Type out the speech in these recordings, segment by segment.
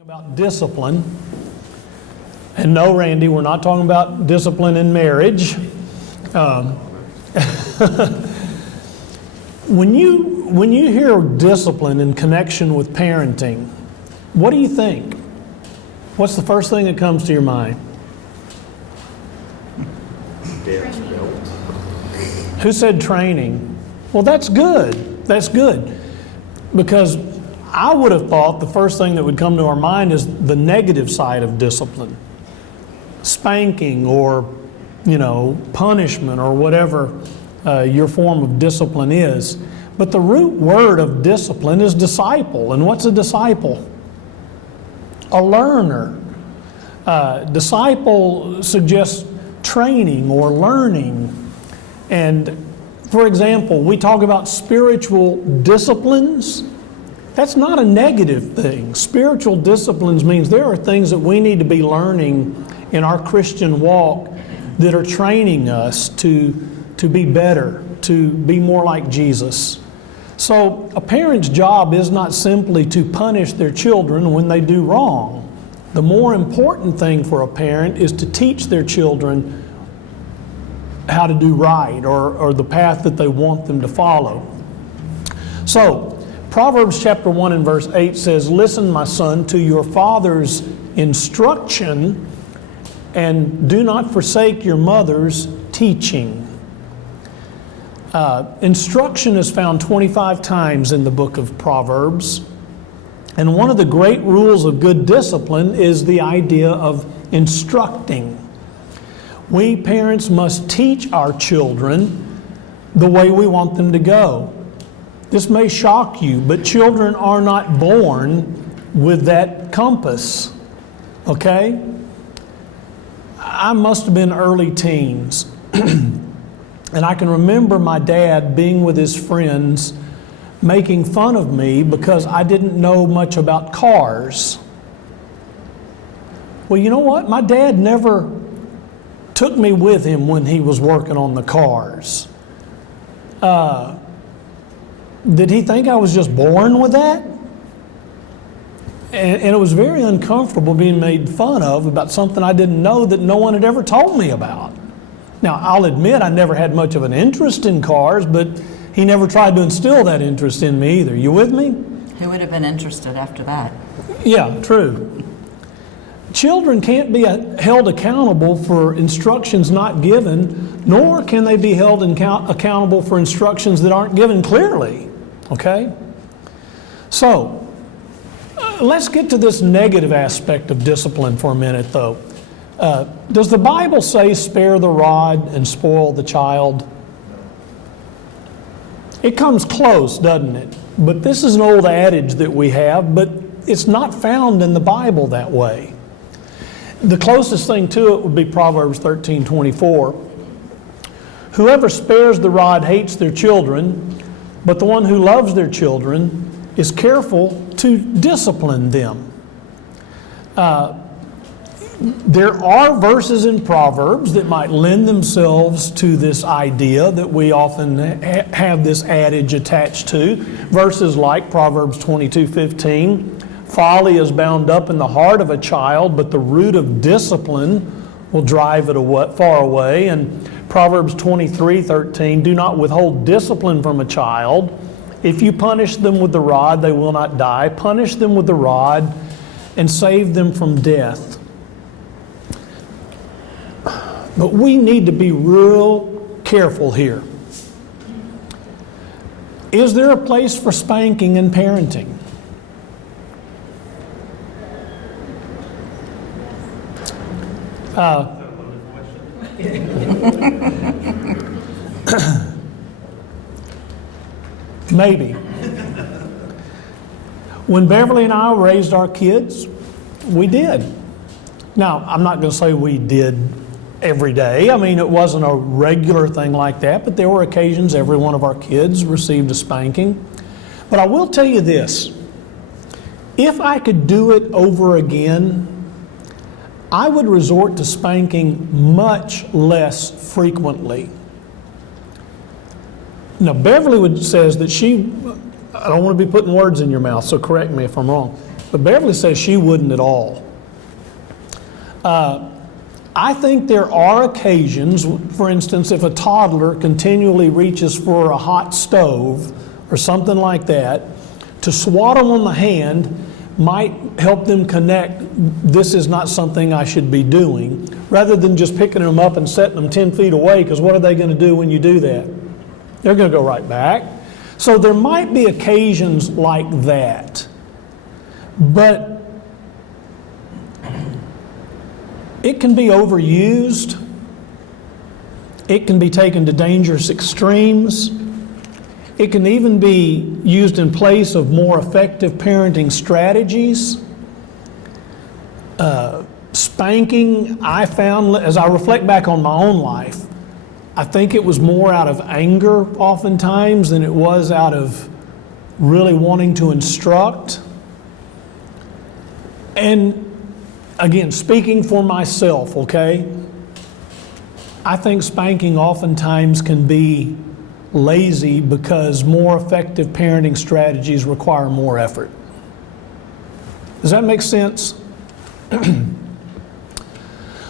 About discipline. And no, Randy, we're not talking about discipline in marriage. When you hear discipline in connection with parenting, what do you think? What's the first thing that comes to your mind? Who said training? Well, that's good. That's good. Because I would have thought the first thing that would come to our mind is the negative side of discipline. Spanking or, punishment or whatever your form of discipline is. But the root word of discipline is disciple. And what's a disciple? A learner. Disciple suggests training or learning. And for example, we talk about spiritual disciplines. That's not a negative thing. Spiritual disciplines means there are things that we need to be learning in our Christian walk that are training us to be better, to be more like Jesus. So a parent's job is not simply to punish their children when they do wrong. The more important thing for a parent is to teach their children how to do right or the path that they want them to follow. So, Proverbs chapter 1 and verse 8 says, "Listen, my son, to your father's instruction, and do not forsake your mother's teaching." Instruction is found 25 times in the book of Proverbs. And one of the great rules of good discipline is the idea of instructing. We parents must teach our children the way we want them to go. This may shock you, but children are not born with that compass, okay? I must have been early teens. And I can remember my dad being with his friends making fun of me because I didn't know much about cars. Well, you know what? My dad never took me with him when he was working on the cars. Did he think I was just born with that? And it was very uncomfortable being made fun of about something I didn't know that no one had ever told me about. Now, I'll admit I never had much of an interest in cars, but he never tried to instill that interest in me either. You with me? Who would have been interested after that? Yeah, true. Children can't be held accountable for instructions not given, nor can they be held accountable for instructions that aren't given clearly. Okay? So, let's get to this negative aspect of discipline for a minute, though. Does the Bible say spare the rod and spoil the child? It comes close, doesn't it? But this is an old adage that we have, but it's not found in the Bible that way. The closest thing to it would be Proverbs 13:24. "Whoever spares the rod hates their children, but the one who loves their children is careful to discipline them." There are verses in Proverbs that might lend themselves to this idea that we often have this adage attached to. Verses like Proverbs 22:15, "Folly is bound up in the heart of a child, but the root of discipline will drive it far away." And Proverbs 23:13, "Do not withhold discipline from a child. If you punish them with the rod, they will not die. Punish them with the rod and save them from death." But we need to be real careful here. Is there a place for spanking in parenting? Maybe. When Beverly and I raised our kids, we did. Now, I'm not going to say we did every day. I mean, it wasn't a regular thing like that, but there were occasions every one of our kids received a spanking. But I will tell you this. If I could do it over again, I would resort to spanking much less frequently. Now, Beverly says that I don't want to be putting words in your mouth, so correct me if I'm wrong. But Beverly says she wouldn't at all. I think there are occasions, for instance, if a toddler continually reaches for a hot stove or something like that, to swat them on the hand might help them connect, this is not something I should be doing, rather than just picking them up and setting them 10 feet away, because what are they going to do when you do that? They're going to go right back. So there might be occasions like that. But it can be overused. It can be taken to dangerous extremes. It can even be used in place of more effective parenting strategies. Spanking, I found, as I reflect back on my own life, I think it was more out of anger oftentimes than it was out of really wanting to instruct. And again, speaking for myself, okay, I think spanking oftentimes can be lazy because more effective parenting strategies require more effort. Does that make sense?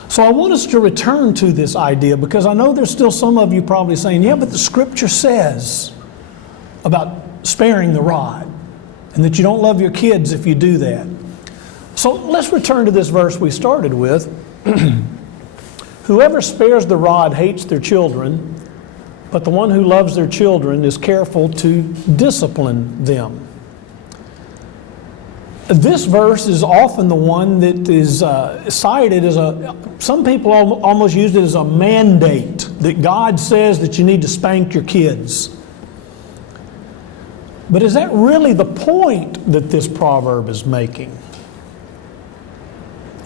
So I want us to return to this idea, because I know there's still some of you probably saying, yeah, but the scripture says about sparing the rod and that you don't love your kids if you do that. So let's return to this verse we started with. Whoever spares the rod hates their children, but the one who loves their children is careful to discipline them. This verse is often the one that is cited as some people almost use it as a mandate, that God says that you need to spank your kids. But is that really the point that this proverb is making?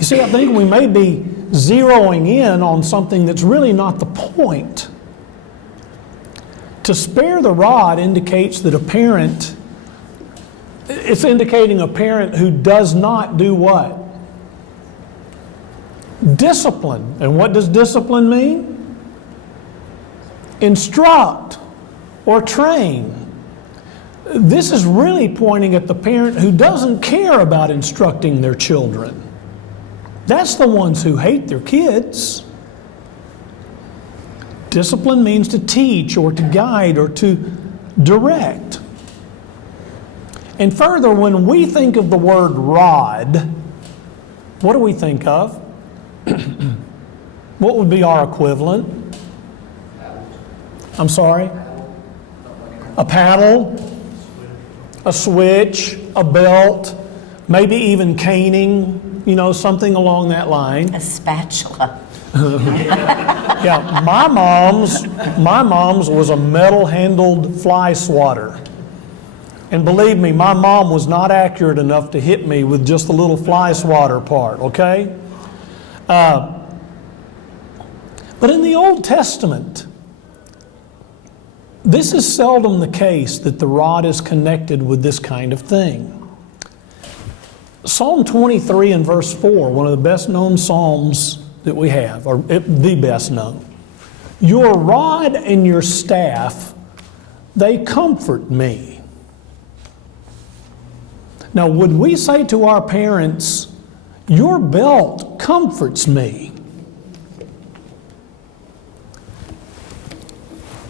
You see, I think we may be zeroing in on something that's really not the point. To spare the rod indicates that a parent, it's indicating a parent who does not do what? Discipline. And what does discipline mean? Instruct or train. This is really pointing at the parent who doesn't care about instructing their children. That's the ones who hate their kids. Discipline means to teach or to guide or to direct. And further, when we think of the word rod, what do we think of? What would be our equivalent? I'm sorry? A paddle, a switch, a belt, maybe even caning, something along that line. A spatula. Yeah, my mom's was a metal-handled fly swatter. And believe me, my mom was not accurate enough to hit me with just the little fly swatter part, okay? But in the Old Testament, this is seldom the case that the rod is connected with this kind of thing. Psalm 23 and verse 4, one of the best known psalms that we have, or the best known. Your rod and your staff, they comfort me. Now, would we say to our parents, your belt comforts me?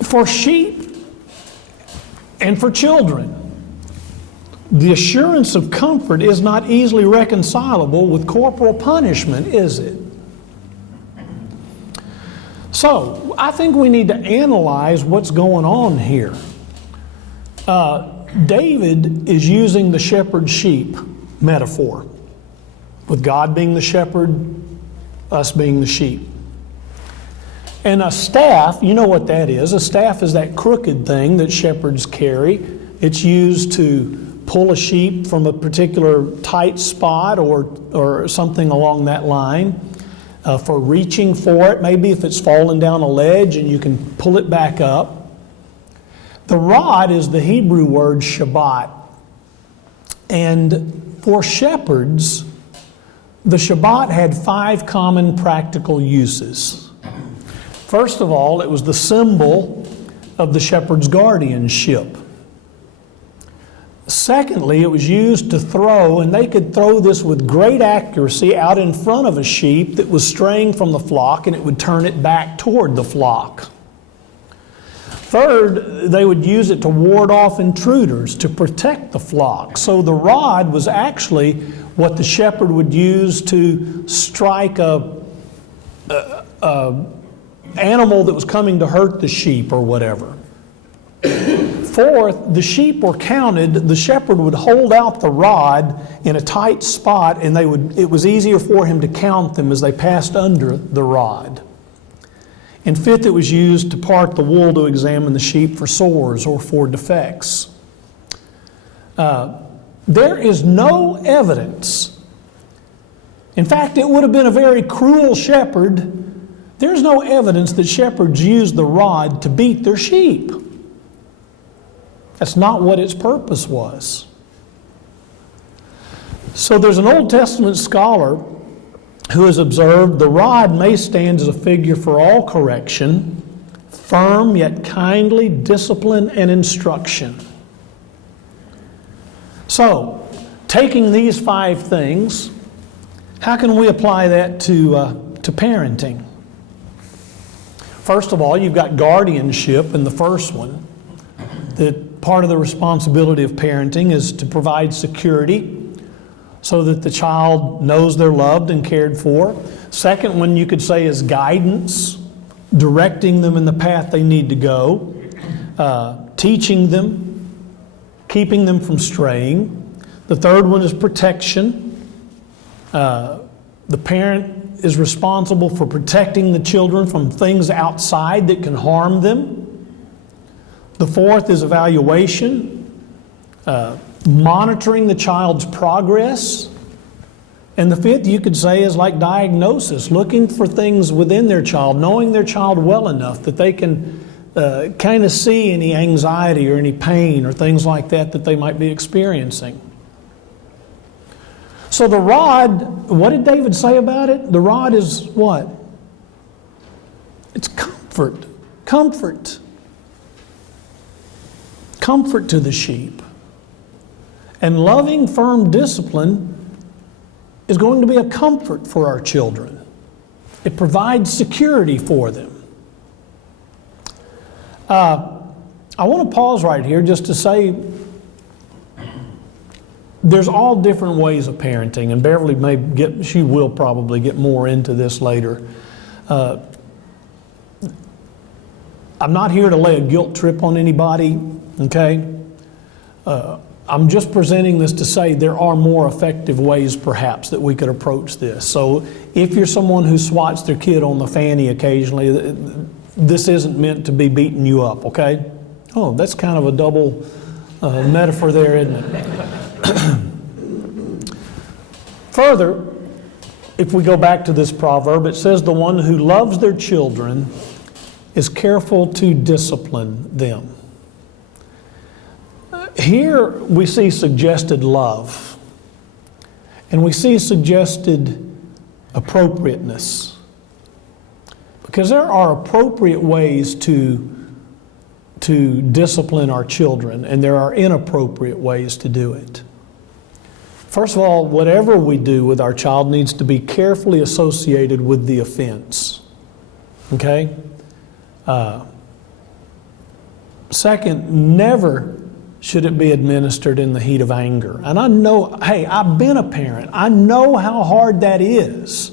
For sheep and for children, the assurance of comfort is not easily reconcilable with corporal punishment, is it? So, I think we need to analyze what's going on here. David is using the shepherd-sheep metaphor, with God being the shepherd, us being the sheep. And a staff, you know what that is. A staff is that crooked thing that shepherds carry. It's used to pull a sheep from a particular tight spot or something along that line. For reaching for it, maybe if it's fallen down a ledge and you can pull it back up. The rod is the Hebrew word Shabbat. And for shepherds, the Shabbat had 5 common practical uses. First of all, it was the symbol of the shepherd's guardianship. Secondly, it was used to throw, and they could throw this with great accuracy out in front of a sheep that was straying from the flock, and it would turn it back toward the flock. Third, they would use it to ward off intruders, to protect the flock. So the rod was actually what the shepherd would use to strike a animal that was coming to hurt the sheep or whatever. Fourth, the sheep were counted. The shepherd would hold out the rod in a tight spot, and it was easier for him to count them as they passed under the rod. And fifth, it was used to part the wool to examine the sheep for sores or for defects. There is no evidence. In fact, it would have been a very cruel shepherd. There's no evidence that shepherds used the rod to beat their sheep. That's not what its purpose was. So there's an Old Testament scholar who has observed the rod may stand as a figure for all correction, firm yet kindly discipline and instruction. So, taking these 5 things, how can we apply that to parenting? First of all, you've got guardianship in the first one. That part of the responsibility of parenting is to provide security so that the child knows they're loved and cared for. Second one you could say is guidance, directing them in the path they need to go, teaching them, keeping them from straying. The third one is protection. The parent is responsible for protecting the children from things outside that can harm them. The fourth is evaluation, monitoring the child's progress. And the fifth, you could say, is like diagnosis, looking for things within their child, knowing their child well enough that they can kind of see any anxiety or any pain or things like that they might be experiencing. So the rod, what did David say about it? The rod is what? It's comfort. Comfort. Comfort to the sheep. And loving, firm discipline is going to be a comfort for our children. It provides security for them. I want to pause right here just to say there's all different ways of parenting, and Beverly she will probably get more into this later. I'm not here to lay a guilt trip on anybody, okay? I'm just presenting this to say there are more effective ways perhaps that we could approach this. So if you're someone who swats their kid on the fanny occasionally, this isn't meant to be beating you up, okay? Oh, that's kind of a double metaphor there, isn't it? Further, if we go back to this proverb, it says the one who loves their children is careful to discipline them. Here we see suggested love, and we see suggested appropriateness, because there are appropriate ways to discipline our children, and there are inappropriate ways to do it. First of all, whatever we do with our child needs to be carefully associated with the offense. Okay? Second, never should it be administered in the heat of anger. And I know, hey, I've been a parent. I know how hard that is.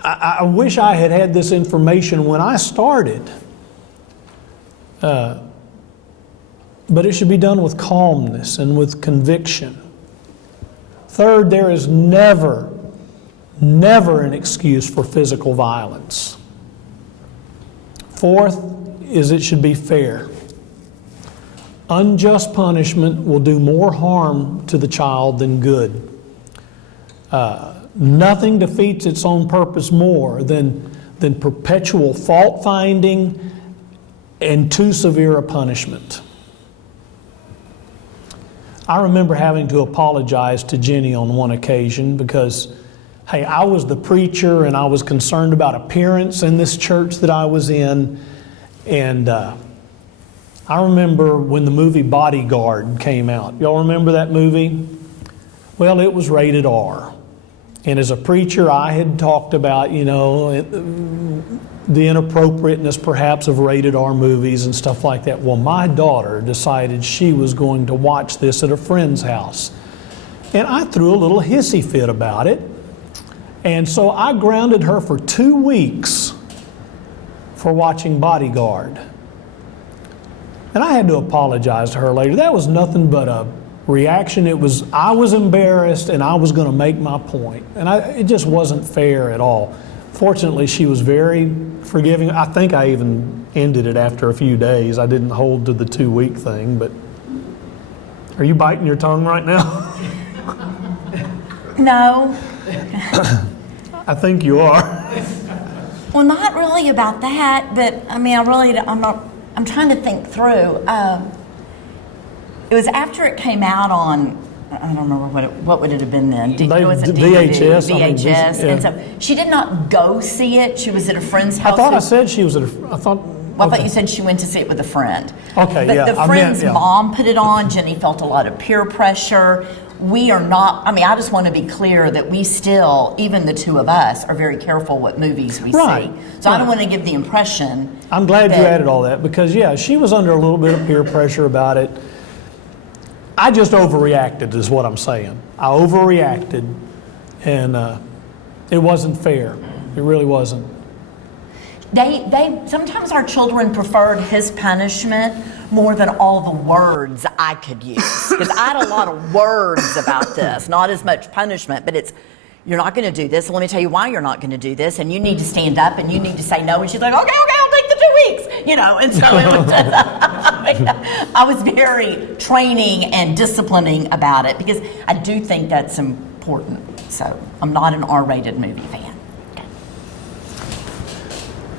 I wish I had had this information when I started. But it should be done with calmness and with conviction. Third, there is never an excuse for physical violence. Fourth is it should be fair. Unjust punishment will do more harm to the child than good. Nothing defeats its own purpose more than perpetual fault-finding and too severe a punishment. I remember having to apologize to Jenny on one occasion because, hey, I was the preacher and I was concerned about appearance in this church that I was in, and I remember when the movie Bodyguard came out. Y'all remember that movie? Well, it was rated R. And as a preacher, I had talked about, the inappropriateness perhaps of rated R movies and stuff like that. Well, my daughter decided she was going to watch this at a friend's house. And I threw a little hissy fit about it. And so I grounded her for 2 weeks for watching Bodyguard. And I had to apologize to her later. That was nothing but a reaction. I was embarrassed and I was going to make my point. And it just wasn't fair at all. Fortunately, she was very forgiving. I think I even ended it after a few days. I didn't hold to the 2-week thing, but are you biting your tongue right now? No. I think you are. Well, not really about that, but I'm trying to think through. It was after it came out on, I don't remember what would it have been then? Was it DVD? VHS. VHS. Yeah. And so she did not go see it. She was at a friend's house. I thought I said she was at I thought you said she went to see it with a friend. Okay, but yeah. the friend's mom put it on. Jenny felt a lot of peer pressure. We are not, I just want to be clear that we still, even the two of us, are very careful what movies we see. So I don't want to give the impression. I'm glad you added all that because, she was under a little bit of peer pressure about it. I just overreacted is what I'm saying. I overreacted and it wasn't fair. It really wasn't. They sometimes our children preferred his punishment more than all the words I could use. Because I had a lot of words about this, not as much punishment, but it's, you're not going to do this. Let me tell you why you're not going to do this. And you need to stand up and you need to say no. And she's like, okay, I'll take the 2 weeks. And so it was I was very training and disciplining about it because I do think that's important. So I'm not an R-rated movie fan. Okay.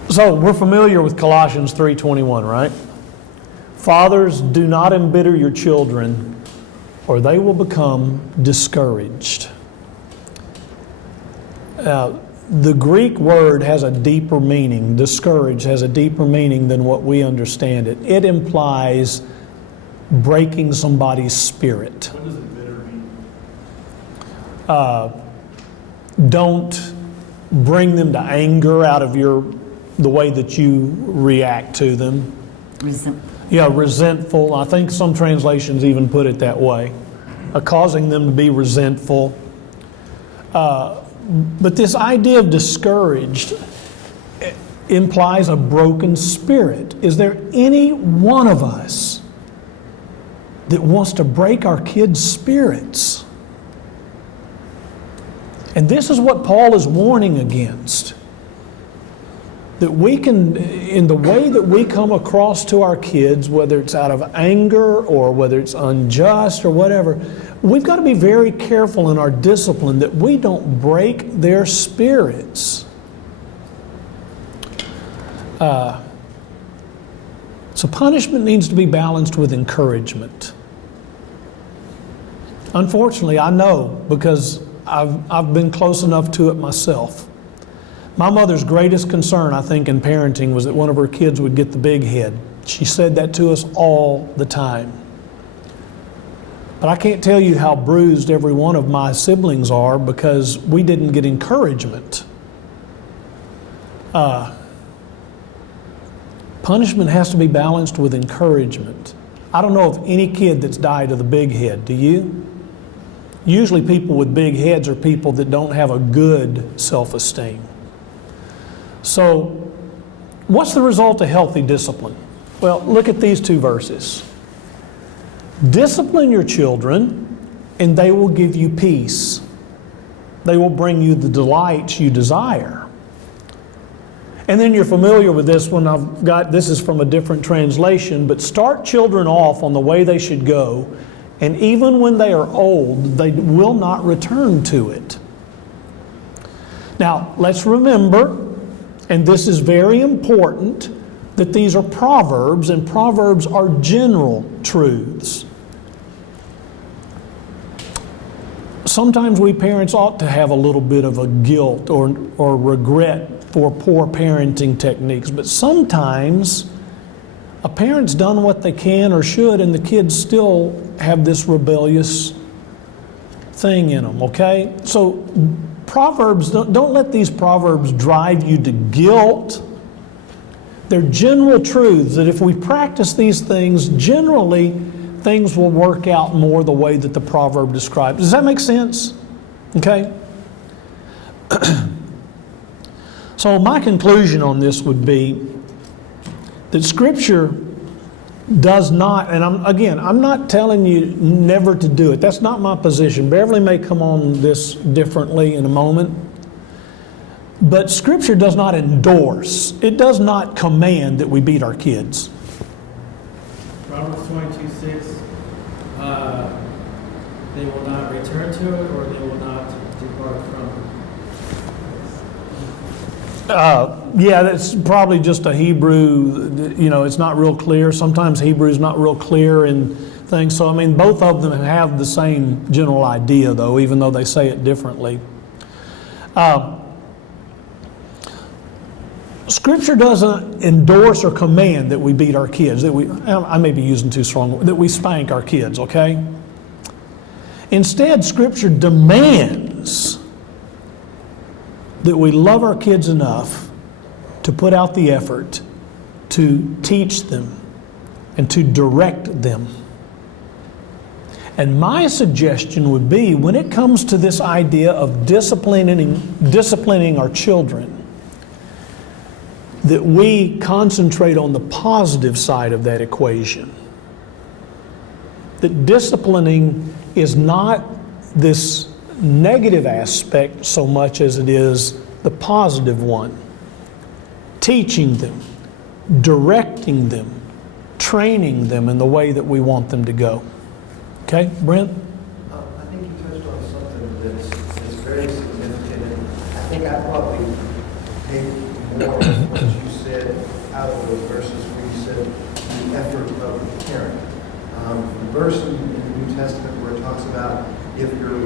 So we're familiar with Colossians 3:21, right? Fathers, do not embitter your children or they will become discouraged. The Greek word has a deeper meaning. Discouraged has a deeper meaning than what we understand it. It implies breaking somebody's spirit. What does embitter mean? Don't bring them to anger out of the way that you react to them. Resentful. I think some translations even put it that way. Causing them to be resentful. But this idea of discouraged implies a broken spirit. Is there any one of us that wants to break our kids' spirits? And this is what Paul is warning against. That we can, in the way that we come across to our kids, whether it's out of anger or whether it's unjust or whatever, we've got to be very careful in our discipline that we don't break their spirits. So punishment needs to be balanced with encouragement. Unfortunately, I know because I've been close enough to it myself. My mother's greatest concern, I think, in parenting was that one of her kids would get the big head. She said that to us all the time. But I can't tell you how bruised every one of my siblings are because we didn't get encouragement. Punishment has to be balanced with encouragement. I don't know of any kid that's died of the big head. Do you? Usually people with big heads are people that don't have a good self-esteem. So, what's the result of healthy discipline? Well, look at these two verses. Discipline your children, and they will give you peace. They will bring you the delights you desire. And then you're familiar with this one. This is from a different translation, but start children off on the way they should go, and even when they are old, they will not return to it. Now, let's remember, and this is very important, that these are proverbs, and proverbs are general truths. Sometimes we parents ought to have a little bit of a guilt or regret for poor parenting techniques, but sometimes a parent's done what they can or should, and the kids still have this rebellious thing in them, okay? So Proverbs, don't let these Proverbs drive you to guilt. They're general truths that if we practice these things, generally things will work out more the way that the proverb describes. Does that make sense? Okay? So my conclusion on this would be that Scripture does not, and I'm not telling you never to do it. That's not my position. Beverly may come on this differently in a moment. But Scripture does not endorse, it does not command that we beat our kids. Proverbs 22:6, they will not return to it, or they will not depart from it. Yeah, that's probably just a Hebrew, it's not real clear. Sometimes Hebrew is not real clear in things. So, both of them have the same general idea, though, even though they say it differently. Scripture doesn't endorse or command that we beat our kids, I may be using too strong, that we spank our kids, okay? Instead, Scripture demands that we love our kids enough to put out the effort to teach them and to direct them. And my suggestion would be, when it comes to this idea of disciplining our children, that we concentrate on the positive side of that equation. That disciplining is not this negative aspect so much as it is the positive one. Teaching them, directing them, training them in the way that we want them to go. Okay, Brent? I think you touched on something that's very significant, and I think I probably take more of what you said out of those verses where you said the effort of the parent. The verse in the New Testament where it talks about if your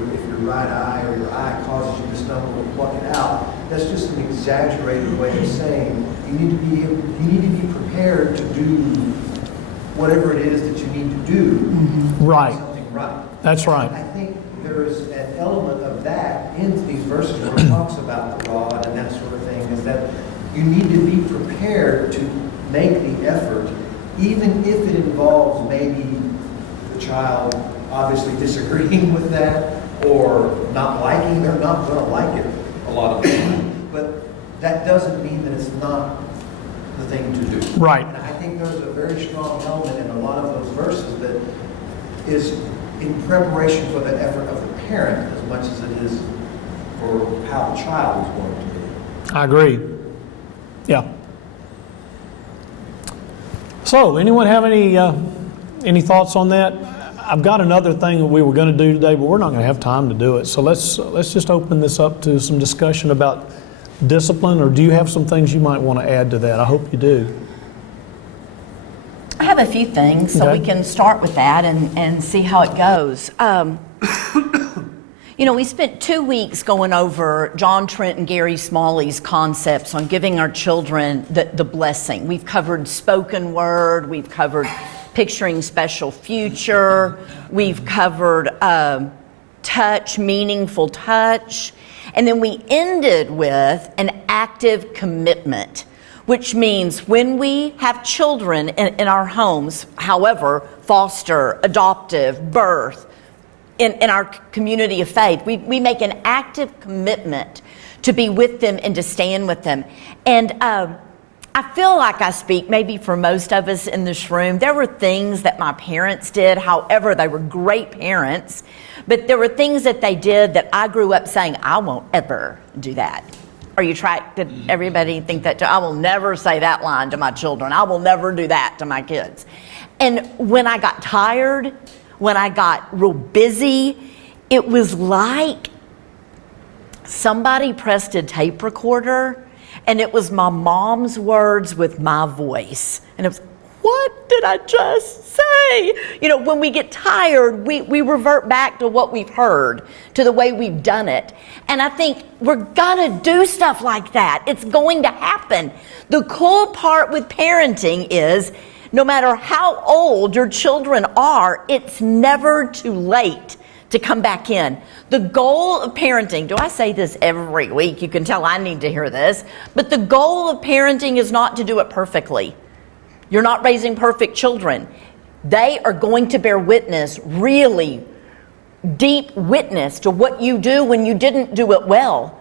right eye or your eye causes you to stumble, pluck it out. That's just an exaggerated way of saying you need to be prepared to do whatever it is that you need to do. Right. Something right. That's right. I think there is an element of that in these verses where it talks about the rod and that sort of thing, is that you need to be prepared to make the effort, even if it involves maybe the child obviously disagreeing with that or not liking. They're not going to like it a lot of the time. But that doesn't mean that it's not the thing to do. Right. And I think there's a very strong element in a lot of those verses that is in preparation for the effort of the parent as much as it is for how the child is going to be. I agree. Yeah. So, anyone have any thoughts on that? I've got another thing that we were going to do today, but we're not going to have time to do it. So let's just open this up to some discussion about discipline, or do you have some things you might want to add to that? I hope you do. I have a few things, so Okay. we can start with that and see how it goes. We spent 2 weeks going over John Trent and Gary Smalley's concepts on giving our children the blessing. We've covered spoken word, we've covered picturing special future, we've covered touch, meaningful touch, and then we ended with an active commitment, which means when we have children in our homes, however, foster, adoptive, birth, in our community of faith, we make an active commitment to be with them and to stand with them. And I feel like I speak maybe for most of us in this room. There were things that my parents did, however, they were great parents, but there were things that they did that I grew up saying, I won't ever do that. Are you trying? Did everybody think that? I will never say that line to my children. I will never do that to my kids. And when I got tired, when I got real busy, it was like somebody pressed a tape recorder and it was my mom's words with my voice. And it was, what did I just say? When we get tired, we revert back to what we've heard, to the way we've done it. And I think we're gonna do stuff like that. It's going to happen. The cool part with parenting is No matter how old your children are, it's never too late to come back in. The goal of parenting, do I say this every week? You can tell I need to hear this. But the goal of parenting is not to do it perfectly. You're not raising perfect children. They are going to bear witness, really deep witness to what you do when you didn't do it well.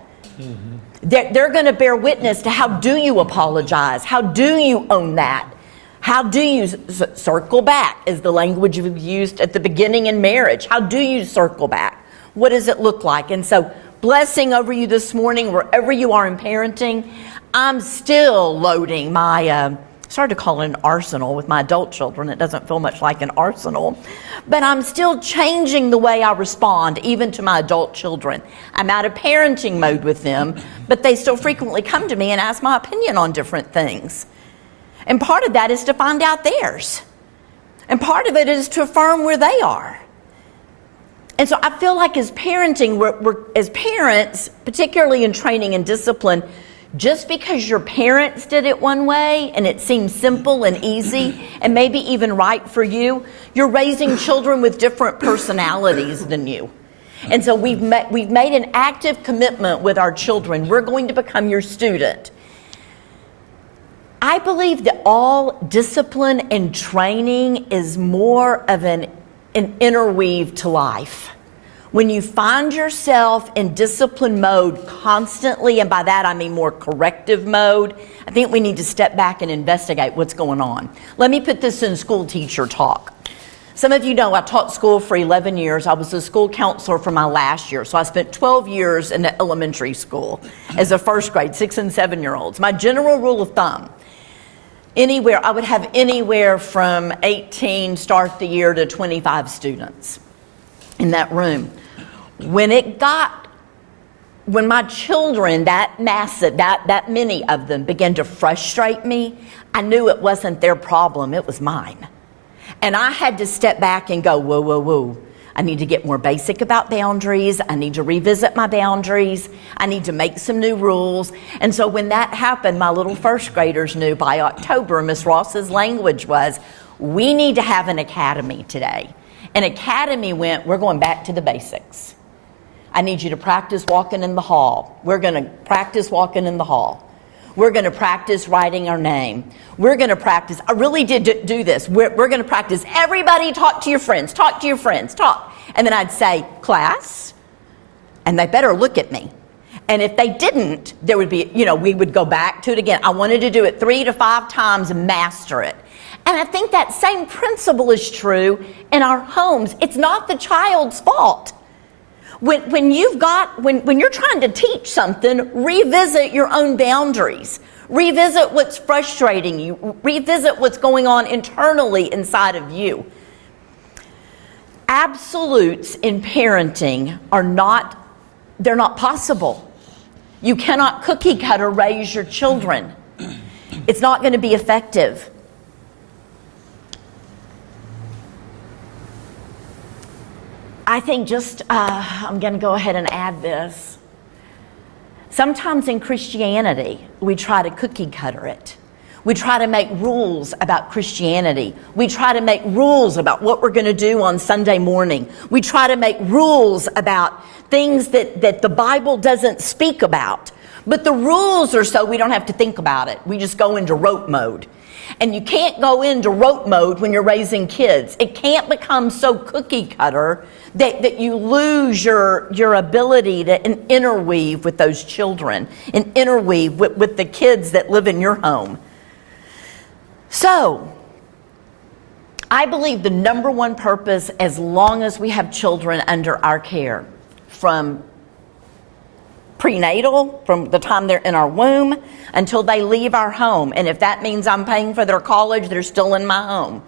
They're going to bear witness to how do you apologize? How do you own that? How do you circle back, is the language you've used at the beginning in marriage. How do you circle back? What does it look like? And so, blessing over you this morning, wherever you are in parenting. I'm still loading my, started to call it an arsenal with my adult children. It doesn't feel much like an arsenal. But I'm still changing the way I respond, even to my adult children. I'm out of parenting mode with them, but they still frequently come to me and ask my opinion on different things. And part of that is to find out theirs. And part of it is to affirm where they are. And so I feel like as parenting, as parents, particularly in training and discipline, just because your parents did it one way and it seems simple and easy and maybe even right for you, you're raising children with different personalities than you. And so we've made an active commitment with our children. We're going to become your student. I believe that all discipline and training is more of an interweave to life. When you find yourself in discipline mode constantly, and by that I mean more corrective mode, I think we need to step back and investigate what's going on. Let me put this in school teacher talk. Some of you know I taught school for 11 years. I was a school counselor for my last year. So I spent 12 years in the elementary school as a first grade, 6 and 7-year-olds. My general rule of thumb, I would have anywhere from 18 start the year to 25 students in that room. When my children, that many of them began to frustrate me, I knew it wasn't their problem, it was mine. And I had to step back and go, whoa, whoa, whoa. I need to get more basic about boundaries. I need to revisit my boundaries. I need to make some new rules. And so when that happened, my little first graders knew by October, Miss Ross's language was, we need to have an academy today. An academy meant, we're going back to the basics. I need you to practice walking in the hall. We're going to practice walking in the hall. We're going to practice writing our name. We're going to practice, I really did do this. We're going to practice, everybody talk to your friends, talk. And then I'd say, class, and they better look at me. And if they didn't, there would be, we would go back to it again. I wanted to do it 3 to 5 times and master it. And I think that same principle is true in our homes. It's not the child's fault. When you're trying to teach something, revisit your own boundaries. Revisit what's frustrating you. Revisit what's going on internally inside of you. Absolutes in parenting they're not possible. You cannot cookie cutter raise your children. It's not going to be effective. I think I'm going to go ahead and add this. Sometimes in Christianity, we try to cookie cutter it. We try to make rules about Christianity. We try to make rules about what we're going to do on Sunday morning. We try to make rules about things that the Bible doesn't speak about. But the rules are so we don't have to think about it. We just go into rote mode. And you can't go into rote mode when you're raising kids. It can't become so cookie cutter that you lose your ability to interweave with those children and interweave with the kids that live in your home. So, I believe the number one purpose, as long as we have children under our care, from prenatal, from the time they're in our womb until they leave our home. And if that means I'm paying for their college, they're still in my home.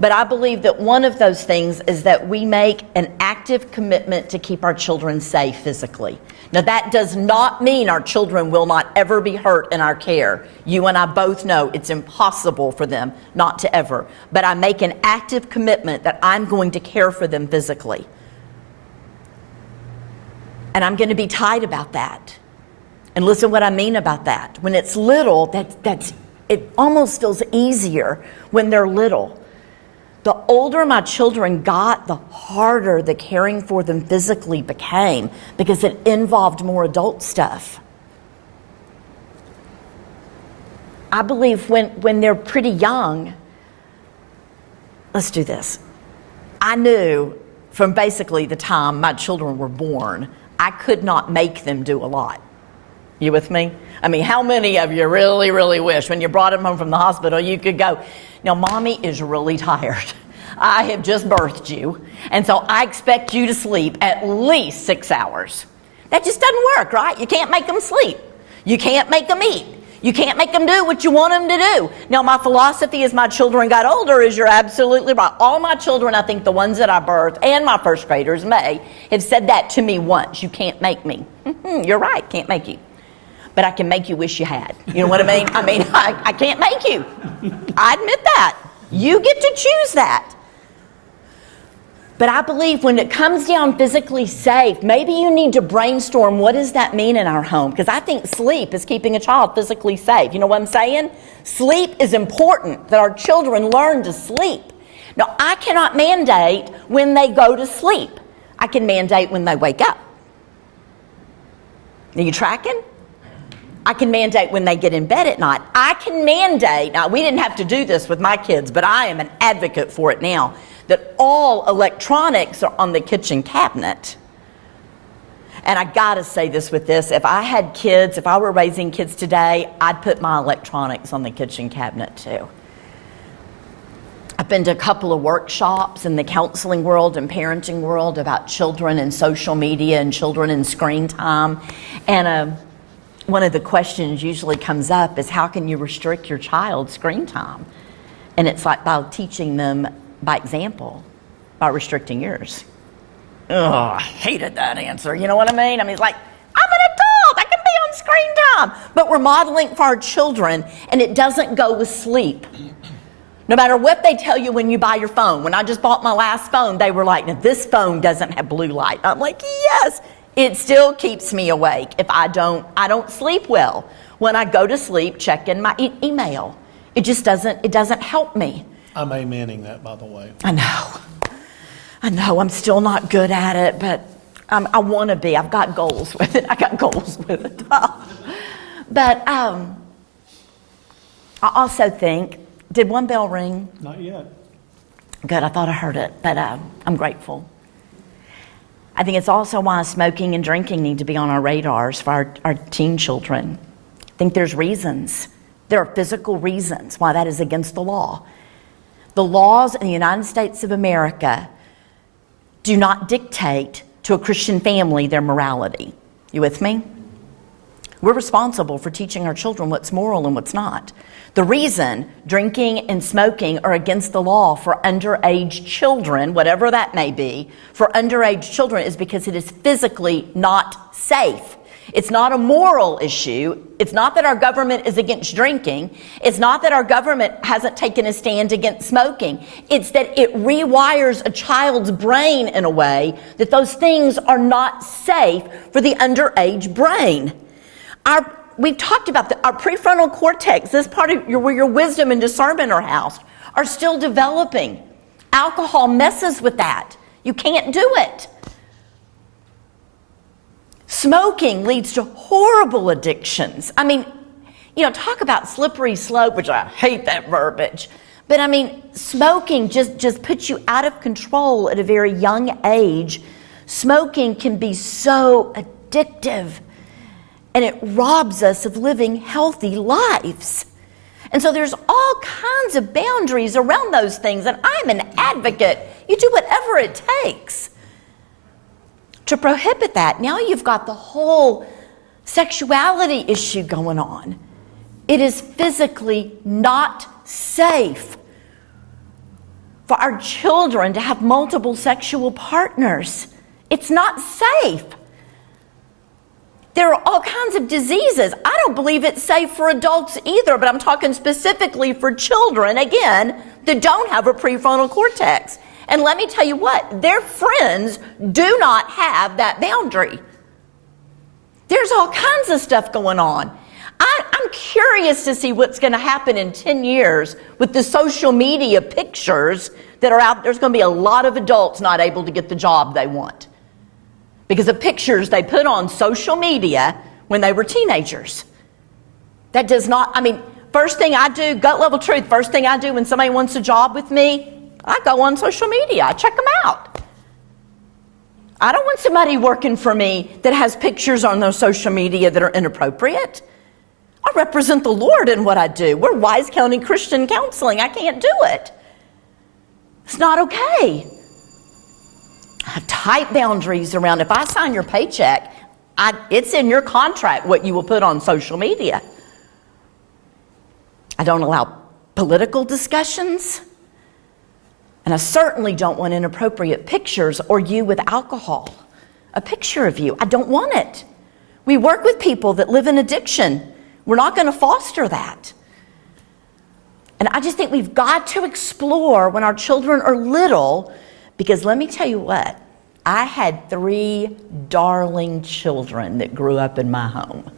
But I believe that one of those things is that we make an active commitment to keep our children safe physically. Now, that does not mean our children will not ever be hurt in our care. You and I both know it's impossible for them not to ever. But I make an active commitment that I'm going to care for them physically. And I'm going to be tight about that. And listen what I mean about that. When it's little, that's It almost feels easier when they're little. The older my children got, the harder the caring for them physically became because it involved more adult stuff. I believe when they're pretty young, let's do this. I knew from basically the time my children were born, I could not make them do a lot. You with me? I mean, how many of you really, really wish when you brought them home from the hospital, you could go, now mommy is really tired. I have just birthed you, and so I expect you to sleep at least 6 hours. That just doesn't work, right? You can't make them sleep. You can't make them eat. You can't make them do what you want them to do. Now, my philosophy as my children got older is you're absolutely right. All my children, I think the ones that I birthed, and my first graders may, have said that to me once. You can't make me. You're right, can't make you. But I can make you wish you had. You know what I mean? I can't make you. I admit that. You get to choose that. But I believe when it comes down physically safe, maybe you need to brainstorm, what does that mean in our home? Because I think sleep is keeping a child physically safe. You know what I'm saying? Sleep is important, that our children learn to sleep. Now, I cannot mandate when they go to sleep. I can mandate when they wake up. Are you tracking? I can mandate when they get in bed at night. I can mandate, now we didn't have to do this with my kids, but I am an advocate for it now, that all electronics are on the kitchen cabinet. And I gotta say this with this, if I had kids, if I were raising kids today, I'd put my electronics on the kitchen cabinet too. I've been to a couple of workshops in the counseling world and parenting world about children and social media and children and screen time. And one of the questions usually comes up is, how can you restrict your child's screen time? And it's like by teaching them by example, by restricting yours. Oh, I hated that answer. You know what I mean? It's like, I'm an adult, I can be on screen time. But we're modeling for our children, and it doesn't go with sleep. No matter what they tell you when you buy your phone. When I just bought my last phone, they were like, now this phone doesn't have blue light. I'm like, yes, it still keeps me awake. If I don't sleep well. When I go to sleep, check in my email. It just doesn't help me. I'm amening that, by the way. I know, I'm still not good at it, but I want to be. I've got goals with it. But I also think, did one bell ring? Not yet. Good, I thought I heard it, but I'm grateful. I think it's also why smoking and drinking need to be on our radars for our teen children. I think there's reasons. There are physical reasons why that is against the law. The laws in the United States of America do not dictate to a Christian family their morality. You with me? We're responsible for teaching our children what's moral and what's not. The reason drinking and smoking are against the law for underage children, whatever that may be, for underage children is because it is physically not safe. It's not a moral issue. It's not that our government is against drinking. It's not that our government hasn't taken a stand against smoking. It's that it rewires a child's brain in a way that those things are not safe for the underage brain. We've talked about our prefrontal cortex, this part of where your wisdom and discernment are housed, are still developing. Alcohol messes with that. You can't do it. Smoking leads to horrible addictions. Talk about slippery slope, which I hate that verbiage. But smoking just puts you out of control at a very young age. Smoking can be so addictive, and it robs us of living healthy lives. And so there's all kinds of boundaries around those things, and I'm an advocate. You do whatever it takes to prohibit that. Now you've got the whole sexuality issue going on. It is physically not safe for our children to have multiple sexual partners. It's not safe. There are all kinds of diseases. I don't believe it's safe for adults either, but I'm talking specifically for children, again, that don't have a prefrontal cortex. And let me tell you what, their friends do not have that boundary. There's all kinds of stuff going on. I'm curious to see what's going to happen in 10 years with the social media pictures that are out. There's going to be a lot of adults not able to get the job they want because of pictures they put on social media when they were teenagers. That does not, I mean, first thing I do, gut level truth, first thing I do when somebody wants a job with me, I go on social media, I check them out. I don't want somebody working for me that has pictures on those social media that are inappropriate. I represent the Lord in what I do. We're Wise County Christian Counseling. I can't do it. It's not okay. I have tight boundaries around if I sign your paycheck, it's in your contract what you will put on social media. I don't allow political discussions. And I certainly don't want inappropriate pictures or you with alcohol. A picture of you. I don't want it. We work with people that live in addiction. We're not going to foster that. And I just think we've got to explore when our children are little, because let me tell you what, I had 3 darling children that grew up in my home.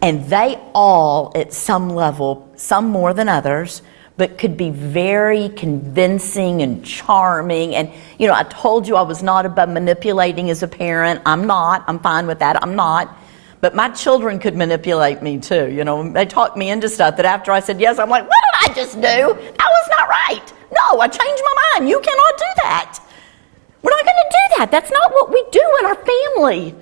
And they all, at some level, some more than others, but could be very convincing and charming. And, you know, I told you I was not above manipulating as a parent. I'm not. I'm fine with that. I'm not. But my children could manipulate me too. You know, they talked me into stuff that after I said yes, I'm like, what did I just do? That was not right. No, I changed my mind. You cannot do that. We're not going to do that. That's not what we do in our family.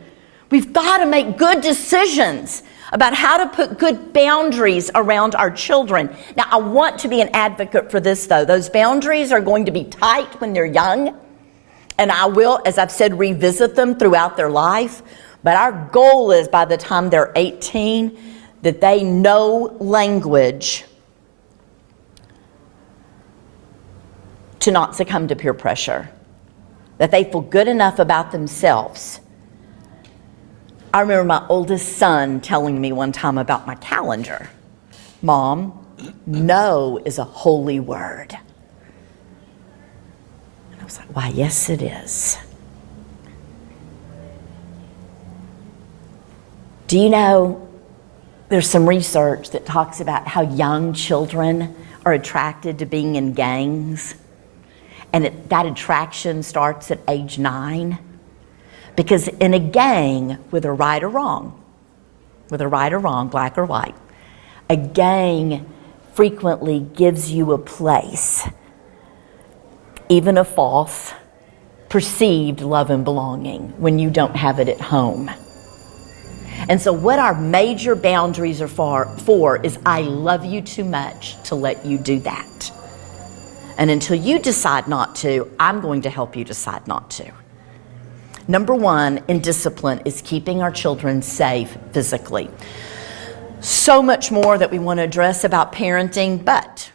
We've got to make good decisions about how to put good boundaries around our children. Now, I want to be an advocate for this, though. Those boundaries are going to be tight when they're young, and I will, as I've said, revisit them throughout their life. But our goal is by the time they're 18, that they know language to not succumb to peer pressure, that they feel good enough about themselves. I remember my oldest son telling me one time about my calendar. Mom, no is a holy word. And I was like, why, yes, it is. Do you know there's some research that talks about how young children are attracted to being in gangs? And that attraction starts at age 9. Because in a gang, whether right or wrong, black or white, a gang frequently gives you a place, even a false, perceived love and belonging when you don't have it at home. And so what our major boundaries are for is I love you too much to let you do that. And until you decide not to, I'm going to help you decide not to. Number 1 in discipline is keeping our children safe physically. So much more that we want to address about parenting, but